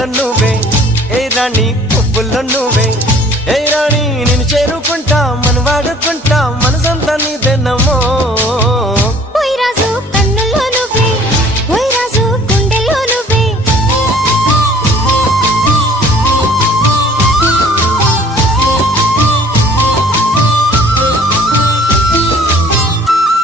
పువ్వుల్లో నువ్వే ఏ రాణి పువ్వుల్లో నువ్వే ఏ రాణి నిన్ను చేరుకుంటా మన వాడుకుంటా మనసంతా నీదే